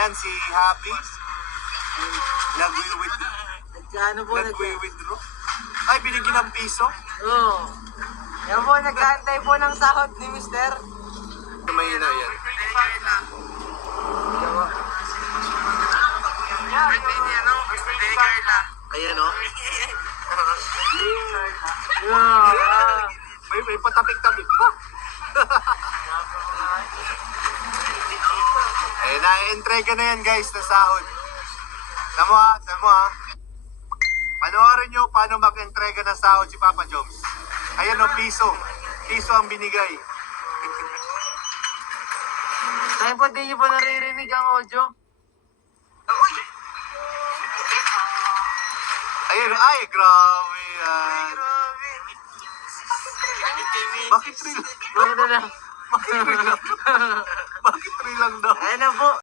Ayan, si Happy. Nagkano po? Nagwi-withdraw. Ay, binigyan ng piso. Oo. Yan po, nag-aantay po ng sahod ni Mister. Mahina yan. Ayan o. May patapik-tapik pa. Eh, na-entrega na yan guys na sahod. Tama ha. Panoorin nyo paano mag-entrega ng sahod si Papa Joms. Ayan o, piso. Piso ang binigay. Tayo po, di nyo po naririnig ang audio. Ayun, ay, grabe yan. Bakit 3 lang? Bakit na lang? Bakit 3 lang daw? Ayan na po.